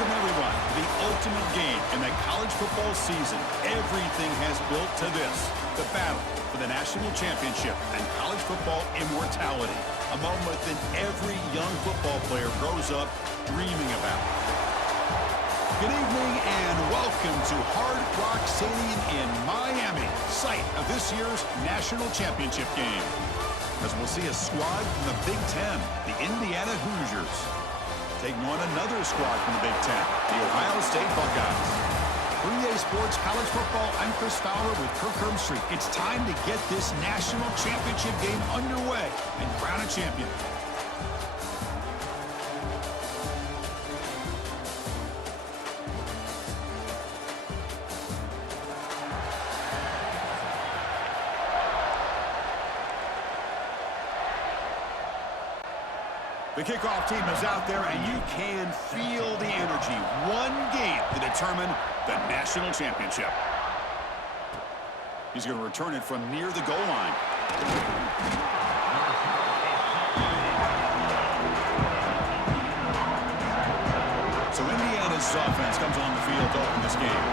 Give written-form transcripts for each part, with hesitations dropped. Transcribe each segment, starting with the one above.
Welcome, everyone, to the ultimate game in the college football season. Everything has built to this, the battle for the national championship and college football immortality, a moment that every young football player grows up dreaming about. Good evening and welcome to Hard Rock Stadium in Miami, site of this year's national championship game. As we'll see a squad from the Big Ten, the Indiana Hoosiers, taking on another squad from the Big Ten, the Ohio State Buckeyes. For EA Sports College Football, I'm Chris Fowler with Kirk Herbstreit. It's time to get this national championship game underway and crown a champion. The kickoff team is out there, and you can feel the energy. One game to determine the national championship. He's going to return it from near the goal line. So Indiana's offense comes on the field to open this game.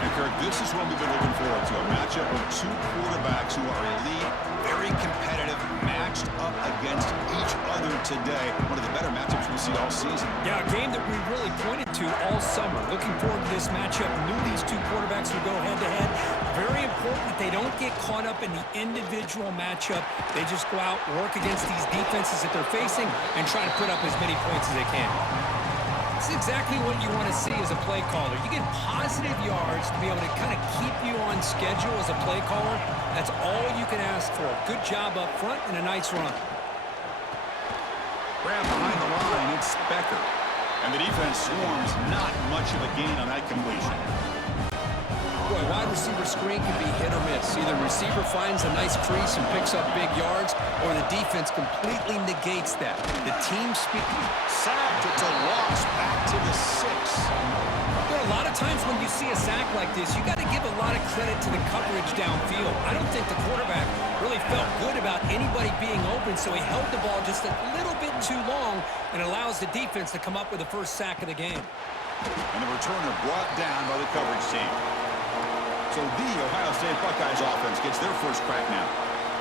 And Kirk, this is what we've been looking forward to, a matchup of two quarterbacks who are elite, very competitive, matched up against each other today. One of the better matchups we'll see all season. Yeah, a game that we really pointed to all summer. Looking forward to this matchup. Knew these two quarterbacks would go head-to-head. Very important that they don't get caught up in the individual matchup. They just go out, work against these defenses that they're facing, and try to put up as many points as they can. It's exactly what you want to see as a play caller. You get positive yards to be able to kind of keep you on schedule as a play caller. That's all you can ask for. Good job up front and a nice run. Grab behind the line, it's Becker. And the defense swarms, not much of a gain on that completion. Boy, wide receiver screen can be hit or miss. Either receiver finds a nice crease and picks up big yards, or the defense completely negates that. The team sacked, it's a loss, back to the 6. You know, a lot of times when you see a sack like this, you got to give a lot of credit to the coverage downfield. I don't think the quarterback really felt good about anybody being open, so he held the ball just a little bit too long and allows the defense to come up with the first sack of the game. And the returner brought down by the coverage team. So the Ohio State Buckeyes offense gets their first crack now.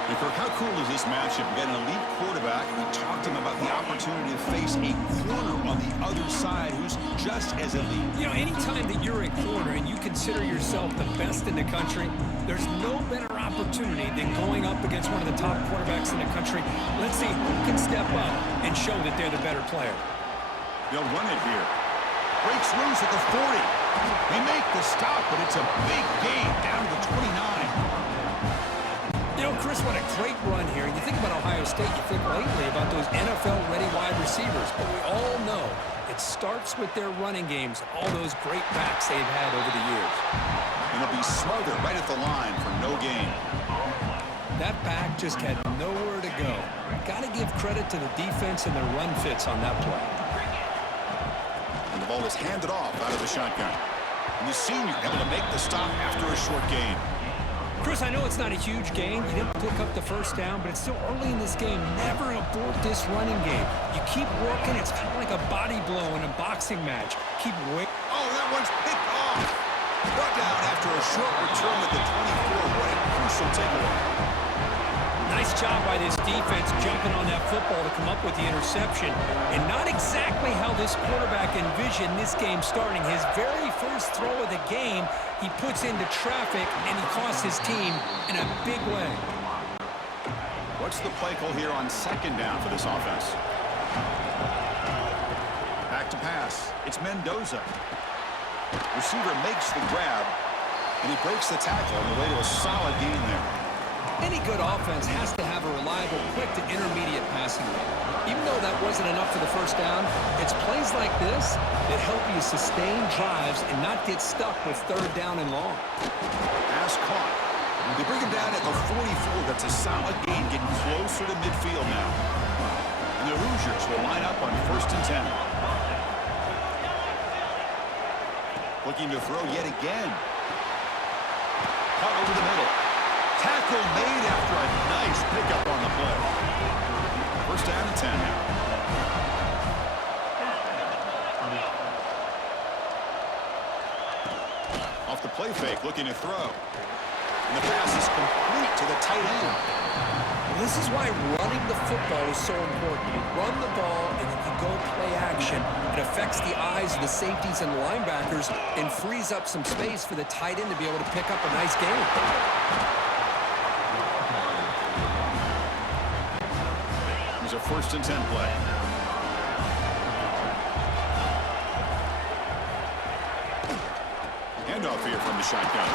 And Kirk, how cool is this matchup? We got an elite quarterback. We talked to him about the opportunity to face a corner on the other side who's just as elite. You know, anytime that you're a corner and you consider yourself the best in the country, there's no better opportunity than going up against one of the top quarterbacks in the country. Let's see who can step up and show that they're the better player. They'll run it here. Breaks loose at the 40. They make the stop, but it's a big gain down to the 29. You know, Chris, what a great run here. You think about Ohio State, you think lately about those NFL-ready wide receivers, but we all know it starts with their running games, all those great backs they've had over the years. And it'll be smothered right at the line for no gain. That back just had nowhere to go. Got to give credit to the defense and their run fits on that play. And the ball is handed off out of the shotgun. And the senior able to make the stop after a short gain. Chris, I know it's not a huge gain. You didn't pick up the first down, but it's still early in this game. Never abort this running game. You keep working. It's kind of like a body blow in a boxing match. Keep working. Oh, that one's picked off. Brought down after a short return at the 24. What a crucial takeaway. Nice job by this defense jumping on that football to come up with the interception. And not exactly how this quarterback envisioned this game starting. His very first throw of the game, he puts into traffic, and he costs his team in a big way. What's the play call here on second down for this offense? Back to pass. It's Mendoza. Receiver makes the grab, and he breaks the tackle on the way to a solid gain there. Any good offense has to have a reliable, quick to intermediate passing game. Even though that wasn't enough for the first down, it's plays like this that help you sustain drives and not get stuck with third down and long. Pass caught. They bring him down at the 44. That's a solid gain, getting closer to midfield now. And the Hoosiers will line up on 1st and 10. Looking to throw yet again. Caught over the middle. Tackle made after a nice pickup on the play. 1st down and 10 now. the play fake, looking to throw. And the pass is complete to the tight end. Well, this is why running the football is so important. You run the ball and then you go play action. It affects the eyes of the safeties and linebackers and frees up some space for the tight end to be able to pick up a nice gain. Here's a 1st and 10 play. Handoff here from the shotgun.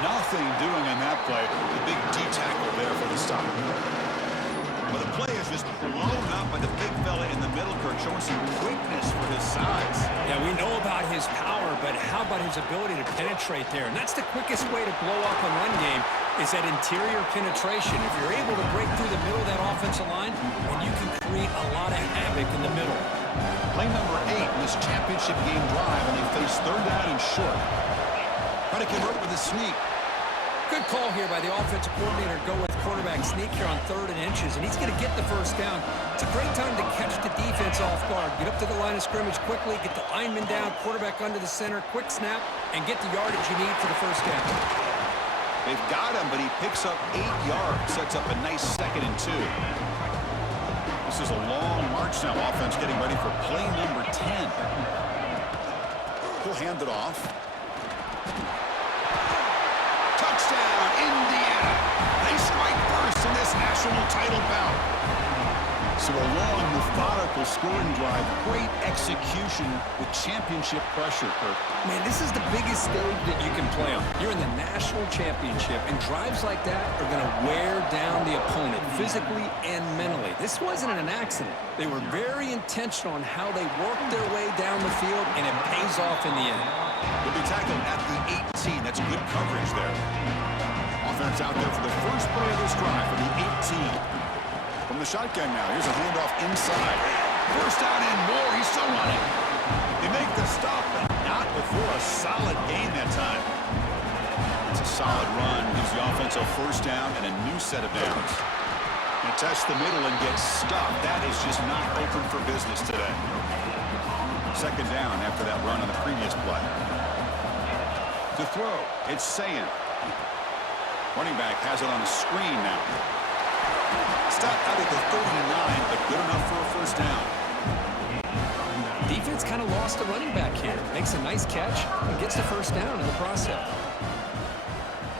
Nothing doing on that play. The big D tackle there for the stop. Well, the play is just blown up by the big fella in the middle, Kirk, showing some quickness for his size. Yeah, we know about his power, but how about his ability to penetrate there? And that's the quickest way to blow up a run game is that interior penetration. If you're able to break through the middle of that offensive line, then you can create a lot of havoc in the middle. Play number 8 in this championship game drive, and they face 3rd down and short. Try to convert with a sneak. Good call here by the offensive coordinator to go with quarterback sneak here on 3rd and inches, and he's going to get the 1st down. It's a great time to catch the defense off guard. Get up to the line of scrimmage quickly, get the lineman down, quarterback under the center, quick snap, and get the yardage you need for the 1st down. They've got him, but he picks up 8 yards, sets up a nice 2nd and 2. This is a long march now. Offense getting ready for play number 10. He'll hand it off. Touchdown, Indiana. They strike first in this national title bout. So a long, methodical scoring drive. Great execution with championship pressure, Kirk. Man, this is the biggest stage that you can play on. You're in the national championship, and drives like that are going to wear down the opponent physically and mentally. This wasn't an accident. They were very intentional on how they worked their way down the field, and it pays off in the end. He'll be tackled at the 18. That's good coverage there. Offense out there for the first play of this drive for the 18. From the shotgun now, here's a handoff inside. 1st down and more, he's still running. They make the stop, but not before a solid gain that time. It's a solid run, gives the offense a 1st down and a new set of downs. And test the middle and get stopped. That is just not open for business today. 2nd down after that run on the previous play. To throw, it's Sayan. Running back has it on a screen now. Stop out at the 39, but good enough for a 1st down. Defense kind of lost a running back here. Makes a nice catch and gets the 1st down in the process.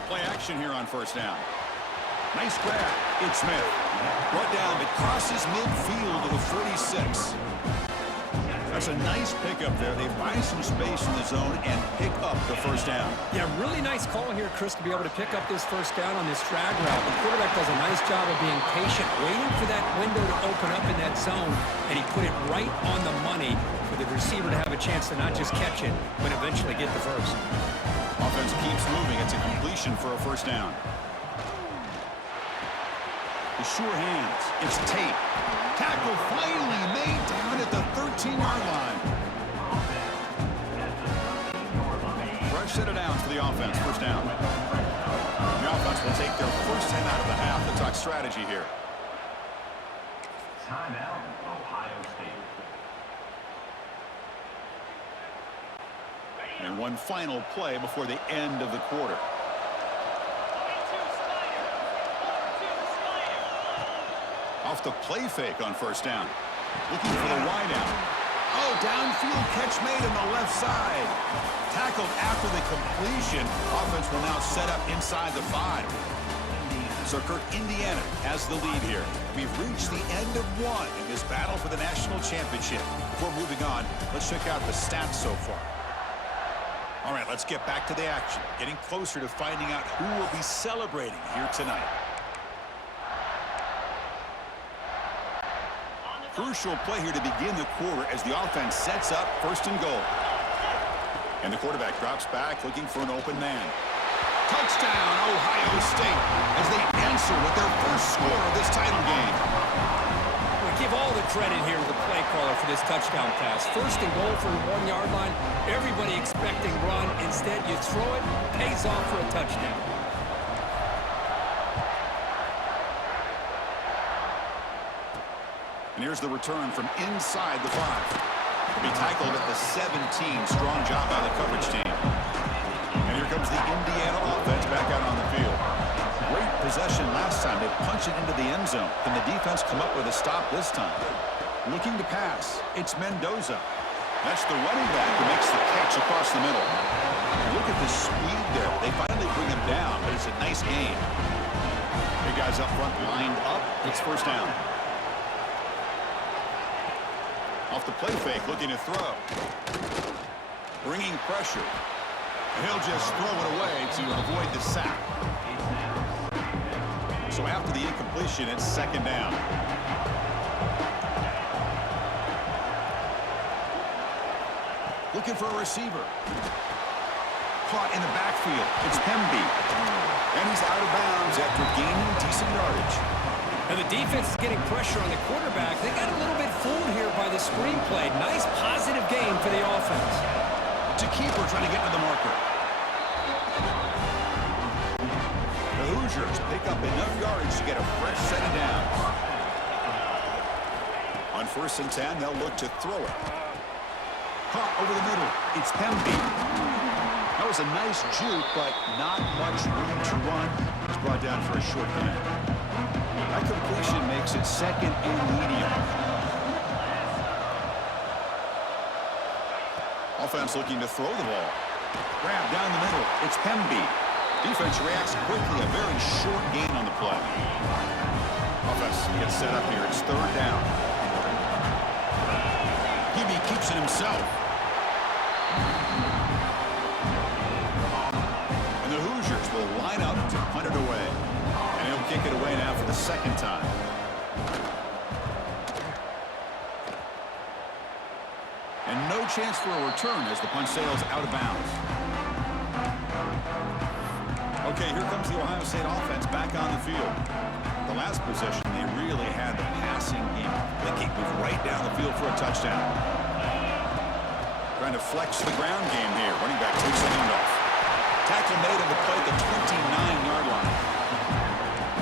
Play action here on 1st down. Nice grab. It's Smith. Brought down, but crosses midfield to the 46. That's a nice pickup there. They find some space in the zone and pick up the 1st down. Yeah, really nice call here, Chris, to be able to pick up this 1st down on this drag route. The quarterback does a nice job of being patient, waiting for that window to open up in that zone, and he put it right on the money for the receiver to have a chance to not just catch it, but eventually get the 1st. Offense keeps moving. It's a completion for a 1st down. The sure hands. It's Tate. Tackle finally made down at the 13-yard line. Fresh set of downs for the offense. 1st down. The offense will take their 1st 10 out of the half. To talk strategy here. Timeout, Ohio State. And one final play before the end of the quarter. Off the play fake on 1st down. Looking for the wide out. Oh, downfield catch made on the left side. Tackled after the completion. Offense will now set up inside the 5. So Kirk, Indiana has the lead here. We've reached the end of one in this battle for the national championship. Before moving on, let's check out the stats so far. All right, let's get back to the action. Getting closer to finding out who will be celebrating here tonight. Crucial play here to begin the quarter as the offense sets up 1st and goal. And the quarterback drops back looking for an open man. Touchdown, Ohio State, as they answer with their 1st score of this title game. We give all the credit here to the play caller for this touchdown pass. 1st and goal from the 1-yard line. Everybody expecting run. Instead, you throw it, pays off for a touchdown. And here's the return from inside the 5. He'll be tackled at the 17. Strong job by the coverage team. sends the Indiana offense back out on the field. Great possession last time. They punched it into the end zone. Can the defense come up with a stop this time? Looking to pass. It's Mendoza. That's the running back who makes the catch across the middle. Look at the speed there. They finally bring him down, but it's a nice gain. Big guys up front lined up. It's first down. Off the play fake, looking to throw. Bringing pressure. He'll just throw it away to avoid the sack. So after the incompletion, it's second down. Looking for a receiver. Caught in the backfield. It's Pemby. And he's out of bounds after gaining decent yardage. And the defense is getting pressure on the quarterback. They got a little bit fooled here by the screenplay. Nice positive gain for the offense. To keeper trying to get to the marker. The Hoosiers pick up enough yardage to get a fresh set of downs. On 1st and 10, they'll look to throw it. Caught over the middle. It's Pemby. That was a nice juke, but not much room to run. He's brought down for a short gain. That completion makes it second and medium. Offense looking to throw the ball. Grab down the middle. It's Pemby. Defense reacts quickly. A very short gain on the play. Offense gets set up here. It's third down. Gibby keeps it himself. And the Hoosiers will line up to punt it away. And he'll kick it away now for the second time. And no chance for a return as the punt sails out of bounds. Okay, here comes the Ohio State offense back on the field. The last possession, they really had the passing game. They keep moving right down the field for a touchdown. Trying to flex the ground game here. Running back takes the handoff. Tackle made on the play at the 29-yard line.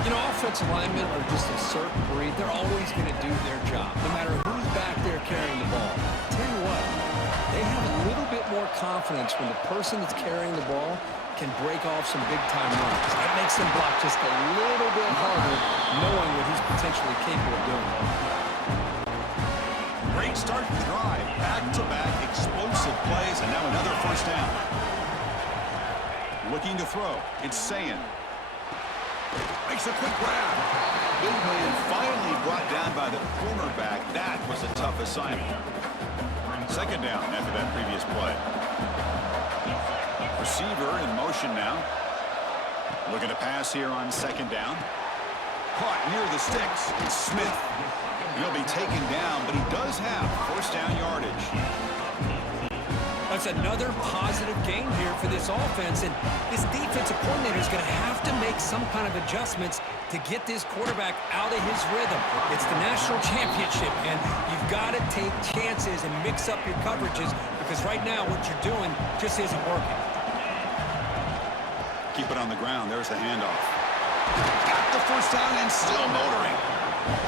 You know, offensive linemen are just a certain breed. They're always going to do their job, no matter who's back there carrying the ball. Tell you what, they have a little bit more confidence when the person that's carrying the ball can break off some big-time runs. That makes them block just a little bit harder, knowing what he's potentially capable of doing. Great start to the drive. Back-to-back explosive plays, and now another first down. Looking to throw. It's Sayin. Makes a quick grab. Big man finally brought down by the cornerback. That was a tough assignment. Second down after that previous play. Receiver in motion now. Looking to pass here on second down. Caught near the sticks. It's Smith. He'll be taken down, but he does have first down yardage. That's another positive gain here for this offense, and this defensive coordinator is going to have to make some kind of adjustments to get this quarterback out of his rhythm. It's the national championship, and you've got to take chances and mix up your coverages, because right now what you're doing just isn't working. Keep it on the ground. There's the handoff. Got the first down and still motoring.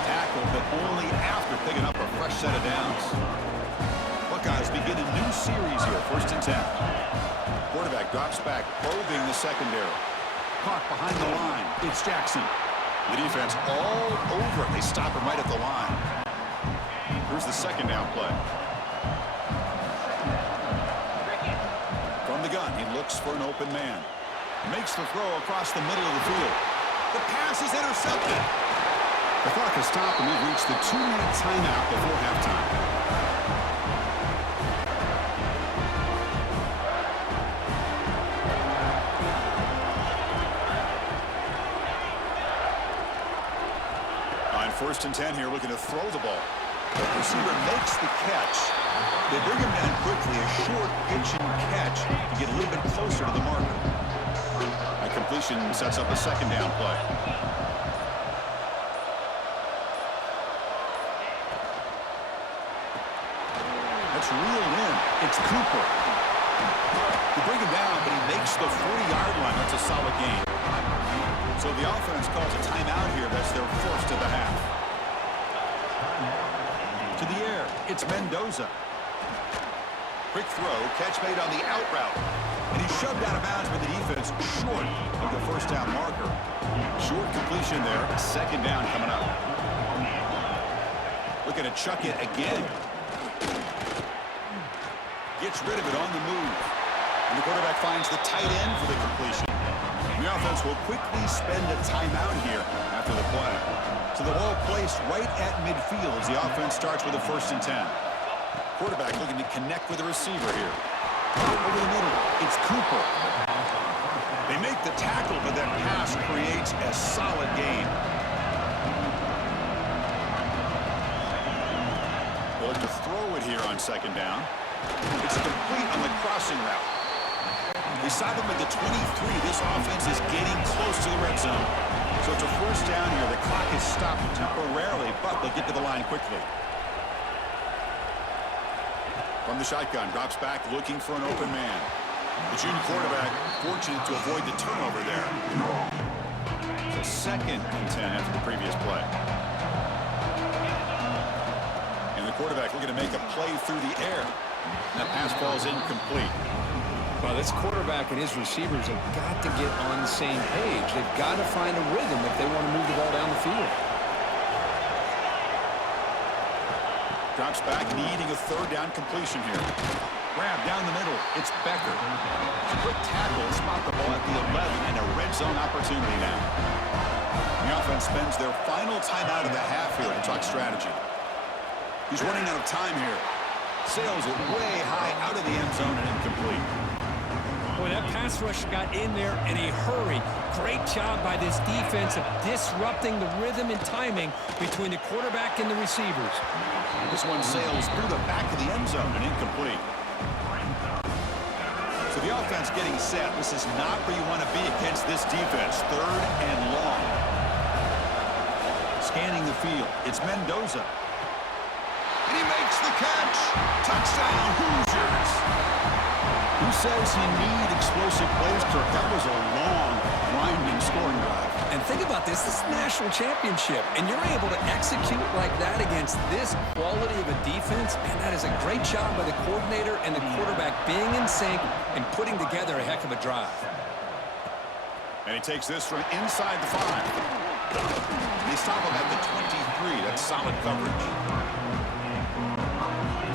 Tackle, but only after picking up a fresh set of downs. Buckeyes begin a new series here, 1st and 10. Quarterback drops back, probing the secondary. Caught behind the line. It's Jackson. The defense all over it. They stop him right at the line. Here's the second down play. From the gun, he looks for an open man. Makes the throw across the middle of the field. The pass is intercepted. The clock has stopped, and we've reached the 2-minute timeout before halftime. On 1st and 10 here, looking to throw the ball. The receiver makes the catch. They bring him down quickly, a short pitch and catch to get a little bit closer to the marker. That completion sets up a second down play. That's reeled in. It's Cooper. They bring him down, but he makes the 40-yard line. That's a solid gain. So the offense calls a timeout here. That's their first of the half. To the air, it's Mendoza. Quick throw, catch made on the out route. And he's shoved out of bounds by the defense short of the first down marker. Short completion there. Second down coming up. Looking to chuck it again. Gets rid of it on the move. And the quarterback finds the tight end for the completion. The offense will quickly spend a timeout here after the play. So the ball placed right at midfield as the offense starts with a 1st and 10. Quarterback looking to connect with the receiver here. Over the middle, it's Cooper. They make the tackle, but that pass creates a solid gain. They'll look to throw it here on 2nd down. It's complete on the crossing route. They stop him at the 23. This offense is getting close to the red zone. So it's a 1st down here. The clock is stopped temporarily, but they'll get to the line quickly. From the shotgun, drops back looking for an open man. The junior quarterback fortunate to avoid the turnover there. It's a 2nd and 10 after the previous play. And the quarterback looking to make a play through the air. That pass falls incomplete. Well, this quarterback and his receivers have got to get on the same page. They've got to find a rhythm if they want to move the ball down the field. Drops back, needing a 3rd down completion here. Grab down the middle. It's Becker. It's a quick tackle and spot the ball at the 11 and a red zone opportunity now. The offense spends their final timeout of the half here to talk strategy. He's running out of time here. Sails it way high out of the end zone and incomplete. Boy, that pass rush got in there in a hurry. Great job by this defense of disrupting the rhythm and timing between the quarterback and the receivers. This one sails through the back of the end zone and incomplete. So the offense getting set. This is not where you want to be against this defense. 3rd and long. Scanning the field. It's Mendoza. And he makes the catch. Touchdown, Hoosiers. Who says you need explosive plays, Kirk? That was a long, winding scoring drive. And think about this. This is a national championship, and you're able to execute like that against this quality of a defense. Man, that is a great job by the coordinator and the quarterback being in sync and putting together a heck of a drive. And he takes this from inside the 5. They stop him at the 23. That's solid coverage.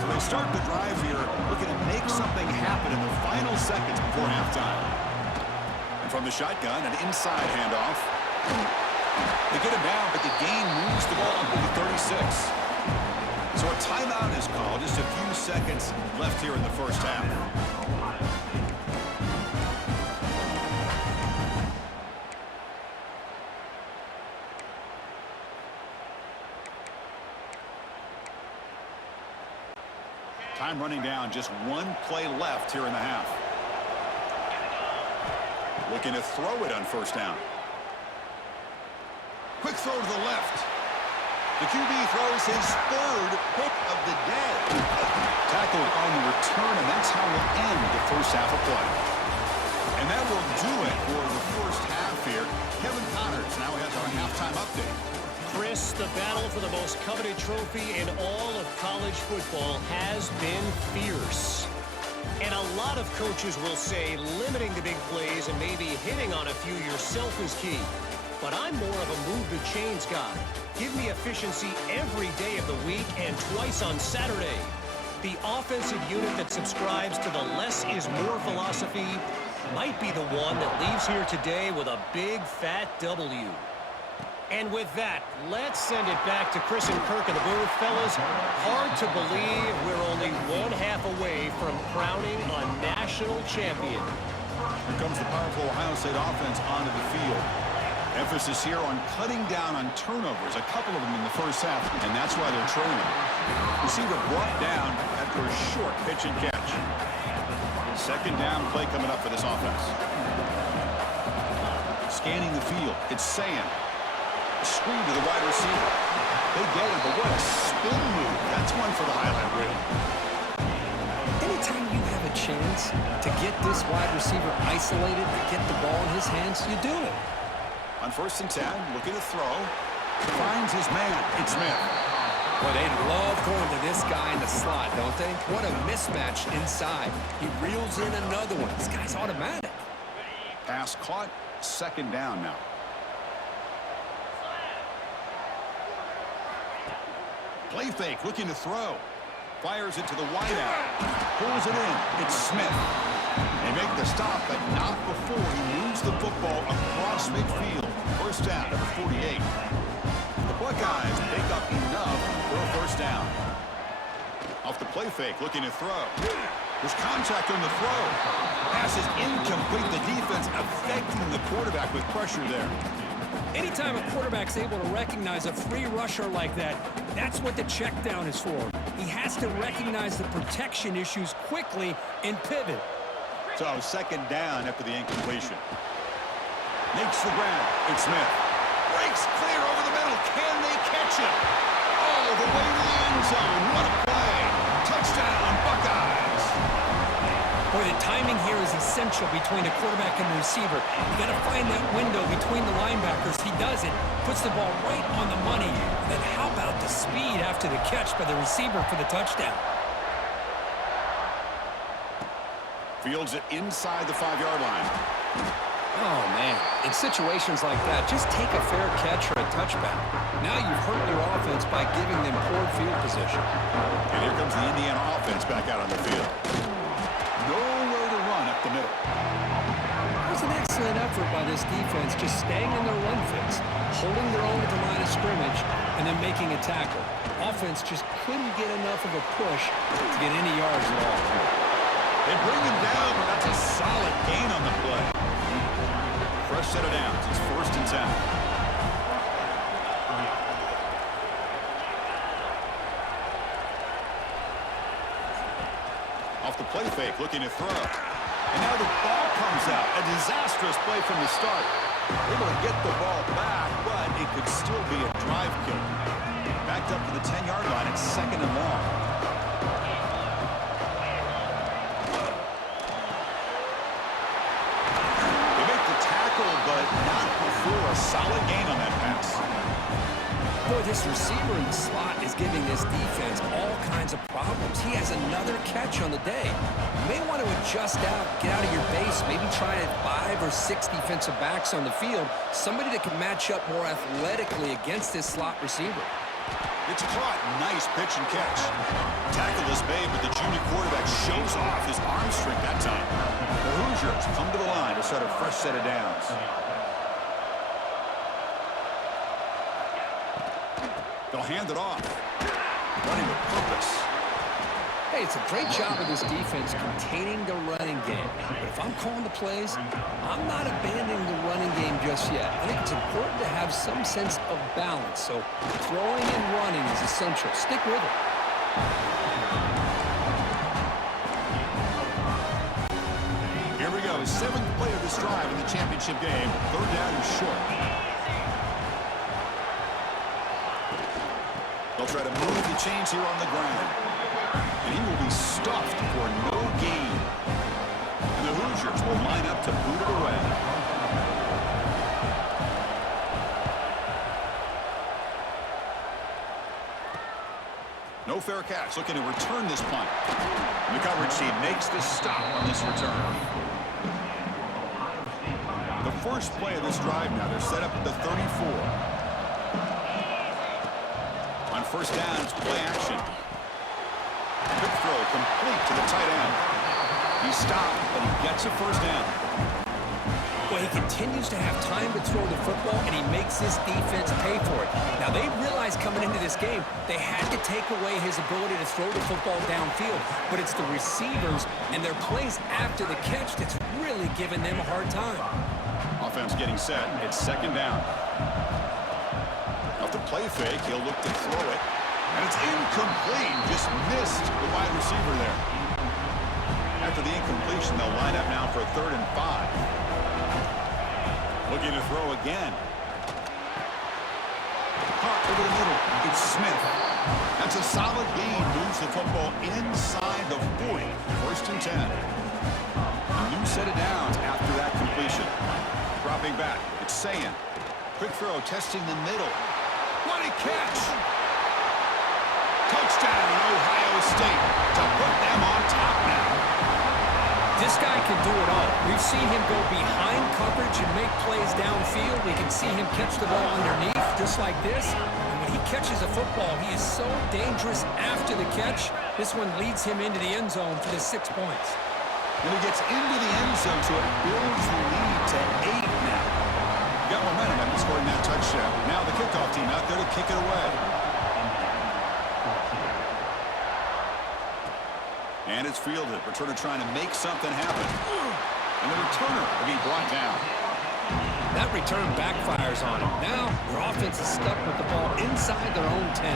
So they start the drive here, looking to make something happen in the final seconds before halftime. And from the shotgun, an inside handoff. They get him down, but the gain moves the ball up to the 36. So a timeout is called. Just a few seconds left here in the 1st half. Time running down, just 1 play left here in the half. Looking to throw it on 1st down. Quick throw to the left. The QB throws his 3rd pick of the day. Tackle on the return, and that's how we'll end the 1st half of play. And that will do it for the 1st half here. Kevin Connors now has our halftime update. Chris, the battle for the most coveted trophy in all of college football has been fierce. And a lot of coaches will say limiting the big plays and maybe hitting on a few yourself is key. But I'm more of a move the chains guy. Give me efficiency every day of the week and twice on Saturday. The offensive unit that subscribes to the less is more philosophy might be the one that leaves here today with a big fat W. And with that, let's send it back to Chris and Kirk in the booth. Fellas, hard to believe we're only 1/2 away from crowning a national champion. Here comes the powerful Ohio State offense onto the field. Emphasis here on cutting down on turnovers, a couple of them in the 1st half, and that's why they're trailing. Receiver brought down after a short pitch and catch. 2nd down play coming up for this offense. Scanning the field, it's Sam. Screen to the wide receiver. They get it, but what a spin move. That's one for the highlight reel. Anytime you have a chance to get this wide receiver isolated and get the ball in his hands, you do it. On 1st and 10, looking to throw. Finds his man. It's Smith. Well, they love going to this guy in the slot, don't they? What a mismatch inside. He reels in another one. This guy's automatic. Pass caught. Second down now. Play fake, looking to throw. Fires it to the wideout. Pulls it in. It's Smith. They make the stop, but not before he moves the football across midfield. First down, number 48. The Buckeyes pick up enough for a first down. Off the play fake, looking to throw. There's contact on the throw. Pass is incomplete. The defense affecting the quarterback with pressure there. Anytime a quarterback's able to recognize a free rusher like that, that's what the check down is for. He has to recognize the protection issues quickly and pivot. So second down after the incompletion. Makes the ground. It's Smith. Breaks clear over the middle. Can they catch him? Oh, the way to the end zone. What a play. Touchdown, Buckeyes. Boy, the timing here is essential between the quarterback and the receiver. You got to find that window between the linebackers. He does it, puts the ball right on the money. And then how about the speed after the catch by the receiver for the touchdown? Fields it inside the 5-yard line. Oh, man. In situations like that, just take a fair catch or a touchback. Now you've hurt your offense by giving them poor field position. And here comes the Indiana offense back out on the field. Nowhere to run up the middle. That was an excellent effort by this defense, just staying in their run fix, holding their own at the line of scrimmage, and then making a tackle. Offense just couldn't get enough of a push to get any yards at all. They bring him down, but that's a solid gain on the play. Fresh set of downs. It's first and 10. Off the play fake, looking to throw. And now the ball comes out. A disastrous play from the start. Able to get the ball back, but it could still be a drive kill. Backed up to the 10-yard line. It's second and long. But not before a solid gain on that pass. Boy, this receiver in the slot is giving this defense all kinds of problems. He has another catch on the day. You may want to adjust out, get out of your base, maybe try 5 or 6 defensive backs on the field, somebody that can match up more athletically against this slot receiver. It's caught. Nice pitch and catch. Tackle is made, but the junior quarterback shows off his arm strength that time. The Hoosiers come to the line to start a fresh set of downs. They'll hand it off. Running with purpose. Hey, it's a great job of this defense containing the running game. But if I'm calling the plays, I'm not abandoning the running game just yet. I think it's important to have some sense of balance. So throwing and running is essential. Stick with it. Here we go. 7th play of this drive in the championship game. Third down and short. They'll try to move the chains here on the ground. And he will be stuffed for no gain. And the Hoosiers will line up to boot it away. No fair catch. Looking to return this punt. And the coverage team makes the stop on this return. The first play of this drive now. They're set up at the 34. On first down, it's play action. Quick throw complete to the tight end. He stopped, but he gets a first down. Well, he continues to have time to throw the football, and he makes this defense pay for it. Now, they realized coming into this game, they had to take away his ability to throw the football downfield, but it's the receivers and their plays after the catch that's really giving them a hard time. Offense getting set. It's second down. Off the play fake, he'll look to throw it. And it's incomplete. Just missed the wide receiver there. After the incompletion, they'll line up now for a 3rd and 5. Looking to throw again. Caught over the middle. It's Smith. That's a solid gain. Moves the football inside the 40. 1st and 10. A new set of downs after that completion. Dropping back. It's Sayan. Quick throw testing the middle. What a catch! Touchdown, Ohio State, to put them on top now. This guy can do it all. We've seen him go behind coverage and make plays downfield. We can see him catch the ball underneath, just like this. And when he catches a football, he is so dangerous after the catch. This one leads him into the end zone for the 6 points. And he gets into the end zone, so it builds the lead to 8 now. Got momentum after scoring that touchdown. Now the kickoff team out there to kick it away. And it's fielded. Returner trying to make something happen. And the returner will be brought down. That return backfires on him. Now their offense is stuck with the ball inside their own 10.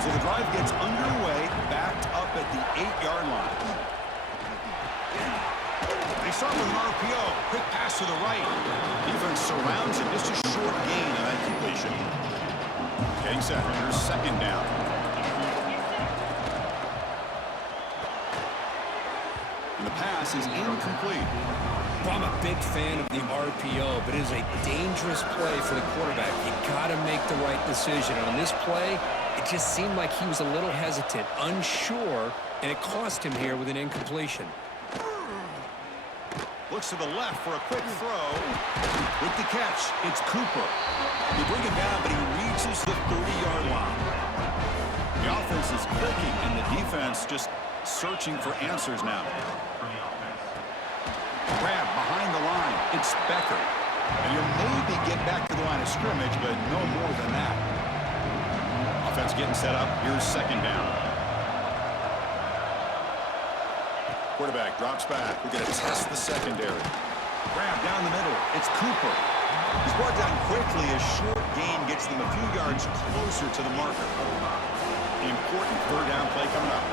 So the drive gets underway, backed up at the 8-yard line. They start with an RPO. Quick pass to the right. Defense surrounds him. Just a short gain on that completion. Getting set. Here's second down. And the pass is incomplete. Well, I'm a big fan of the RPO, but it is a dangerous play for the quarterback. You got to make the right decision. On this play, it just seemed like he was a little hesitant, unsure, and it cost him here with an incompletion. Looks to the left for a quick throw. With the catch, it's Cooper. They bring him down, but he reaches the 30-yard line. The offense is clicking, and the defense just searching for answers now. Grab behind the line. It's Becker. And he'll maybe get back to the line of scrimmage, but no more than that. Offense getting set up. Here's second down. Quarterback drops back. We're going to test the secondary. Grab down the middle. It's Cooper. He's brought down quickly. A short gain gets them a few yards closer to the marker. The important third down play coming up.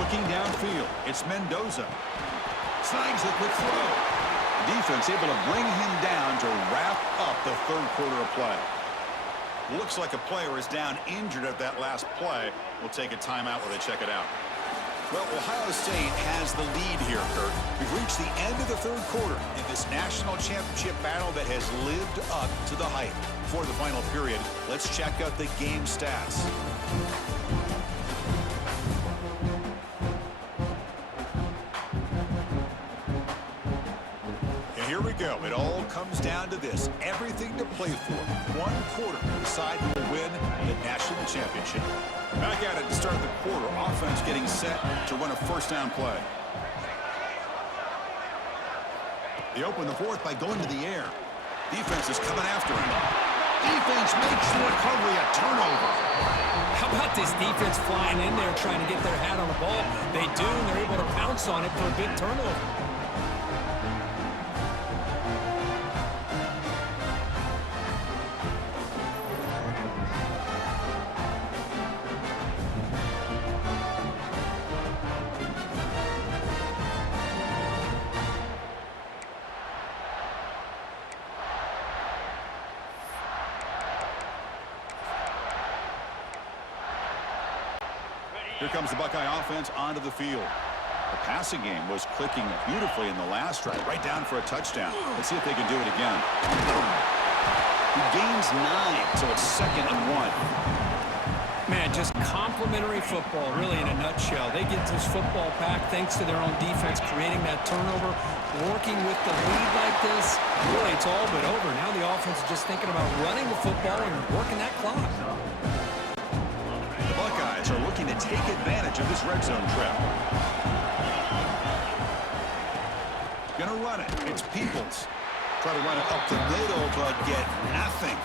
Looking downfield, it's Mendoza. Snags the quick throw. Defense able to bring him down to wrap up the third quarter of play. Looks like a player is down injured at that last play. We'll take a timeout while they check it out. Well, Ohio State has the lead here, Kirk. We've reached the end of the third quarter in this national championship battle that has lived up to the hype. Before the final period, let's check out the game stats. Here we go. It all comes down to this. Everything to play for. One quarter to decide who will win the national championship. Back at it to start the quarter. Offense getting set to run a first down play. They open the fourth by going to the air. Defense is coming after him. Defense makes the recovery a turnover. How about this defense flying in there trying to get their hat on the ball? They do, and they're able to pounce on it for a big turnover. Here comes the Buckeye offense onto the field. The passing game was clicking beautifully in the last drive, right down for a touchdown. Let's see if they can do it again. He gains 9, so it's 2nd and 1. Man, just complimentary football, really, in a nutshell. They get this football back thanks to their own defense, creating that turnover, working with the lead like this. Really, it's all but over. Now the offense is just thinking about running the football and working that clock. The Buckeyes are looking to take advantage of this red zone trap. Gonna run it. It's Peoples. Try to run it up the middle, but get nothing.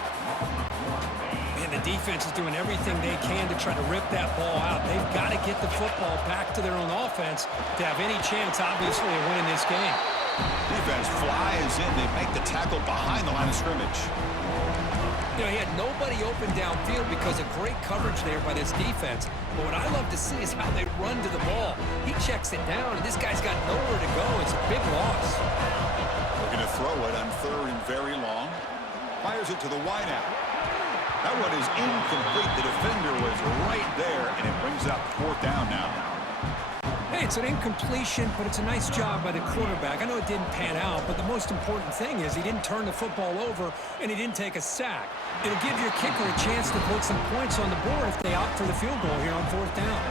And the defense is doing everything they can to try to rip that ball out. They've got to get the football back to their own offense to have any chance, obviously, of winning this game. Defense flies in. They make the tackle behind the line of scrimmage. You know, he had nobody open downfield because of great coverage there by this defense. But what I love to see is how they run to the ball. He checks it down, and this guy's got nowhere to go. It's a big loss. Looking to throw it on 3rd and very long. Fires it to the wideout. That one is incomplete. The defender was right there, and it brings up 4th down now. Hey, It's an incompletion, but it's a nice job by the quarterback. I know it didn't pan out, but the most important thing is he didn't turn the football over and he didn't take a sack. It'll give your kicker a chance to put some points on the board if they opt for the field goal here on 4th down.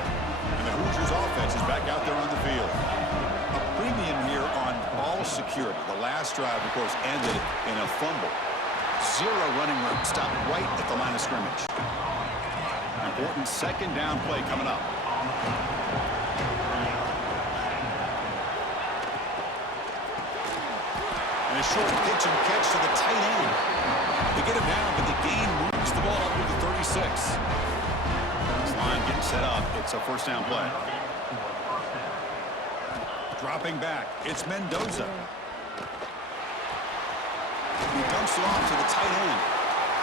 And the Hoosiers offense is back out there on the field. A premium here on ball security. The last drive, of course, ended in a fumble. 0 running room. Stopped right at the line of scrimmage. Important 2nd down play coming up. And a short pitch and catch to the tight end. They get him down, but the gain moves the ball up to the 36. This line getting set up. It's a 1st down play. Dropping back. It's Mendoza. He dumps it off to the tight end.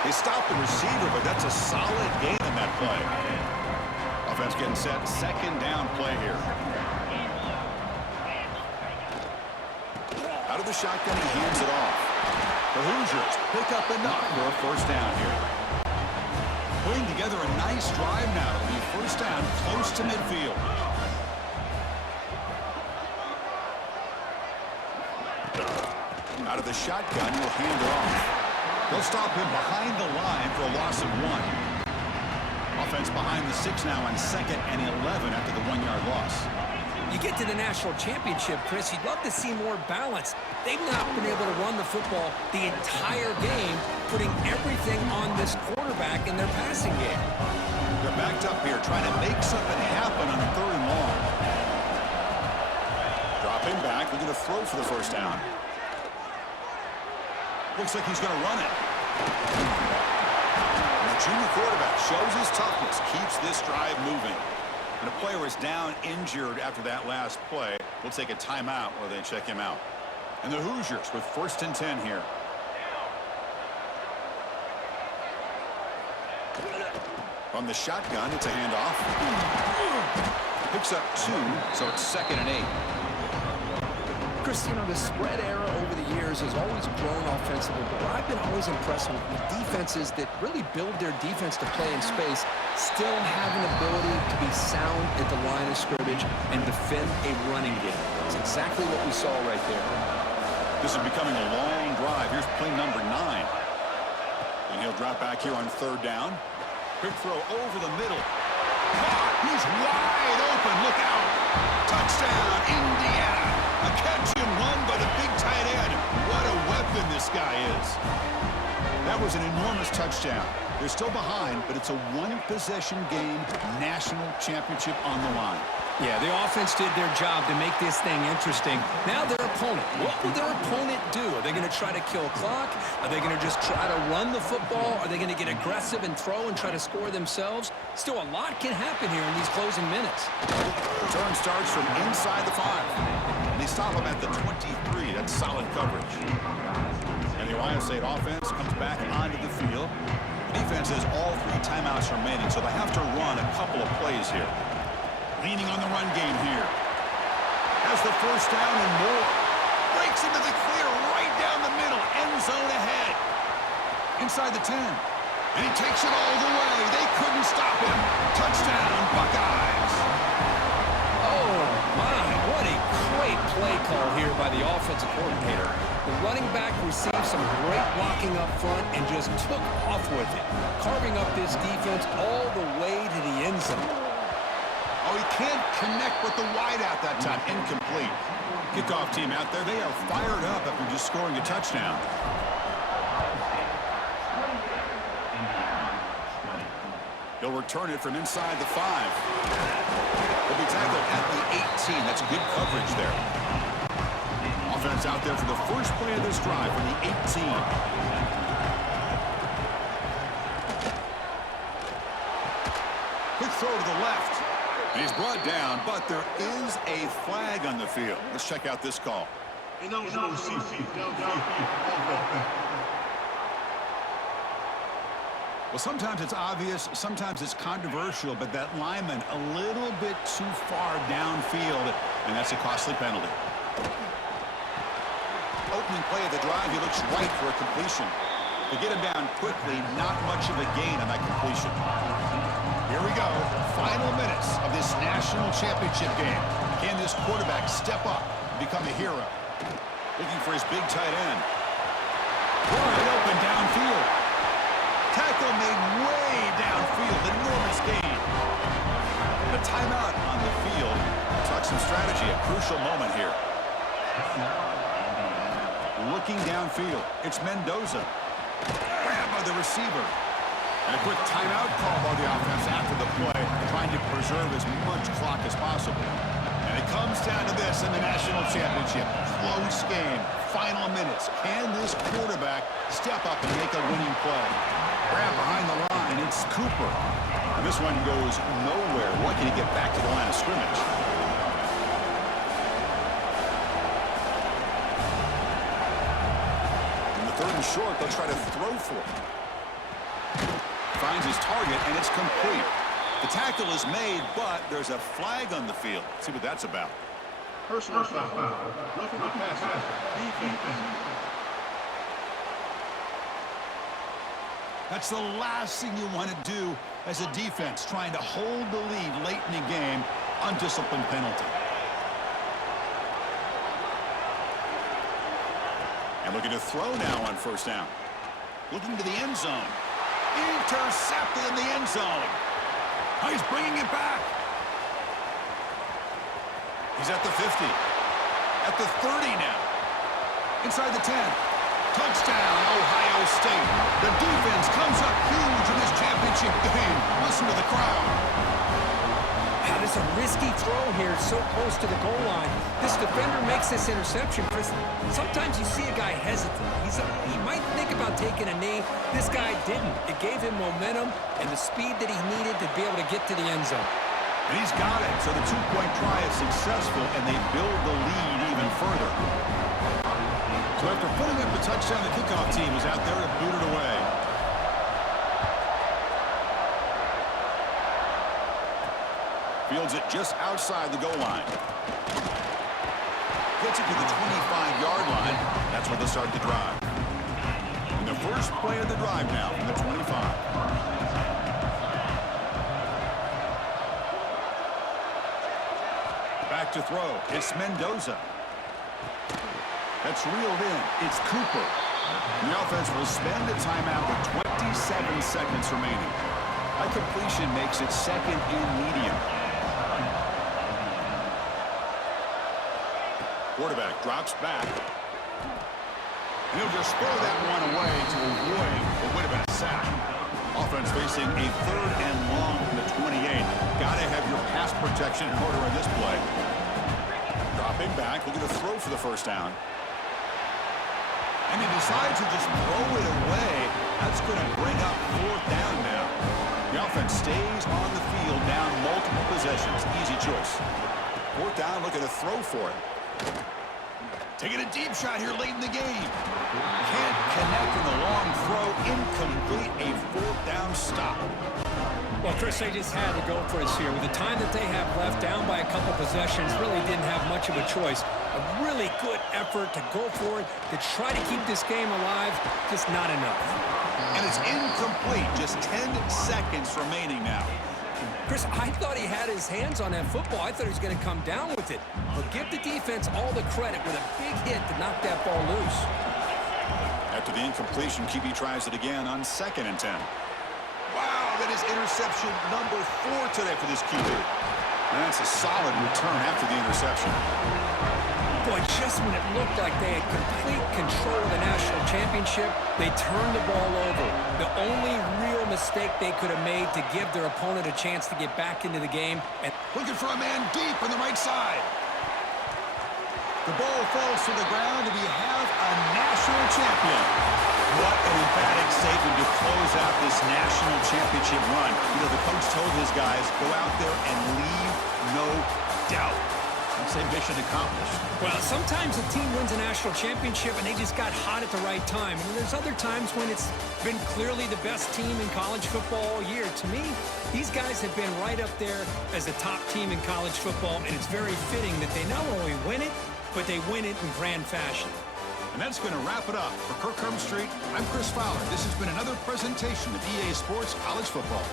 They stop the receiver, but that's a solid gain in that play. Offense getting set. 2nd down play here. Out of the shotgun, he hands it off. The Hoosiers pick up enough for a 1st down here. Putting together a nice drive now. It'll be 1st down close to midfield. Out of the shotgun, he'll hand it off. They'll stop him behind the line for a loss of 1. Offense behind the 6 now on 2nd and 11 after the 1-yard loss. You get to the national championship, Chris, you'd love to see more balance. They've not been able to run the football the entire game, putting everything on this quarterback in their passing game. They're backed up here, trying to make something happen on the 3rd and long. Dropping back, looking to throw for the 1st down. Looks like he's going to run it. And the junior quarterback shows his toughness, keeps this drive moving. And a player is down injured after that last play. We'll take a timeout while they check him out. And the Hoosiers with 1st and 10 here. From the shotgun, it's a handoff. Picks up 2, so it's 2nd and 8. Chris, you know, the spread era over the years has always grown offensively, but what I've been always impressed with defenses that really build their defense to play in space still have an ability to be sound at the line of scrimmage and defend a running game. It's exactly what we saw right there. This is becoming a long drive. Here's play number 9. And he'll drop back here on 3rd down. Quick throw over the middle. Caught. He's wide open. Look out. Touchdown, Indiana. A catch and run by the big tight end. What a weapon this guy is. That was an enormous touchdown. They're still behind, but it's a 1-possession game, national championship on the line. Yeah, the offense did their job to make this thing interesting. Now their opponent. What will their opponent do? Are they going to try to kill clock? Are they going to just try to run the football? Are they going to get aggressive and throw and try to score themselves? Still, a lot can happen here in these closing minutes. Return starts from inside the 5. And they stop him at the 23. That's solid coverage. And the Ohio State offense comes back onto the field. The defense has all 3 timeouts remaining, so they have to run a couple of plays here. Leaning on the run game here. Has the 1st down and more. Breaks into the clear right down the middle. End zone ahead. Inside the 10. And he takes it all the way. They couldn't stop him. Touchdown, Buckeyes. Oh, my. What a great play call here by the offensive coordinator. The running back received some great blocking up front and just took off with it, carving up this defense all the way to the end zone. Oh, he can't connect with the wideout that time. Incomplete. Kickoff team out there. They are fired up after just scoring a touchdown. He'll return it from inside the 5. He'll be tackled at the 18. That's good coverage there. Offense out there for the first play of this drive from the 18. Quick throw to the left. And he's brought down, but there is a flag on the field. Let's check out this call. Well, sometimes it's obvious, sometimes it's controversial, but that lineman a little bit too far downfield, and that's a costly penalty. Opening play of the drive, he looks right for a completion. To get him down quickly, not much of a gain on that completion. Here we go, final minutes of this national championship game. Can this quarterback step up and become a hero? Looking for his big tight end. Wide open downfield. Tackle made way downfield. Enormous gain. A timeout on the field. Talk some strategy. A crucial moment here. Looking downfield. It's Mendoza. Grab by the receiver. And a quick timeout call by the offense after the play, trying to preserve as much clock as possible. And it comes down to this in the national championship. Close game. Final minutes. Can this quarterback step up and make a winning play? Grab behind the line. It's Cooper. And this one goes nowhere. Lucky to get back to the line of scrimmage. In the third and short, they'll try to throw for it. Finds his target, and it's complete. The tackle is made, but there's a flag on the field. Let's see what that's about. Personal foul. Roughing the passer. Defense. That's the last thing you want to do as a defense, trying to hold the lead late in the game. Undisciplined penalty. And looking to throw now on first down. Looking to the end zone. Intercepted in the end zone. Oh, he's bringing it back. He's at the 50. At the 30 now. Inside the 10. Touchdown, Ohio State. The defense comes up huge in this championship game. Listen to the crowd. That is a risky throw here, so close to the goal line. This defender makes this interception, Chris. Sometimes you see a guy hesitant. He might think about taking a knee. This guy didn't. It gave him momentum and the speed that he needed to be able to get to the end zone. And he's got it. So the two-point try is successful, and they build the lead even further. So after putting up the touchdown, the kickoff team is out there to boot it away. Fields it just outside the goal line. Gets it to the 25-yard line. That's where they'll start the drive. And the first play of the drive now from the 25. Back to throw. It's Mendoza. That's reeled in. It's Cooper. The offense will spend a timeout with 27 seconds remaining. High completion makes it second and medium. Quarterback drops back. And he'll just throw that one away to avoid what would have been a sack. Offense facing a third and long from the 28. Got to have your pass protection in order on this play. Dropping back, looking to throw for the first down. And he decides to just throw it away. That's going to bring up fourth down now. The offense stays on the field, down multiple possessions. Easy choice. Fourth down, looking to throw for it. Taking a deep shot here late in the game. Can't connect in the long throw. Incomplete. A fourth down stop. Well, Chris, they just had to go for it here. With the time that they have left, down by a couple possessions, really didn't have much of a choice. A really good effort to go for it, to try to keep this game alive, just not enough. And it's incomplete. Just 10 seconds remaining now. Chris, I thought he had his hands on that football. I thought he was going to come down with it. But give the defense all the credit with a big hit to knock that ball loose. After the incompletion, QB tries it again on 2nd and 10. Wow, that is interception number 4 today for this QB. And that's a solid return after the interception. Boy, just when it looked like they had complete control of the national championship, they turned the ball over. The only real mistake they could have made to give their opponent a chance to get back into the game. And looking for a man deep on the right side. The ball falls to the ground, and we have a national champion. What an emphatic statement to close out this national championship run. You know, the coach told his guys, go out there and leave no doubt. I'd say mission accomplished. Well, sometimes a team wins a national championship and they just got hot at the right time. And there's other times when it's been clearly the best team in college football all year. To me, these guys have been right up there as the top team in college football, and it's very fitting that they not only win it, but they win it in grand fashion. And that's going to wrap it up. For Kirk Herbstreit, I'm Chris Fowler. This has been another presentation of EA Sports College Football.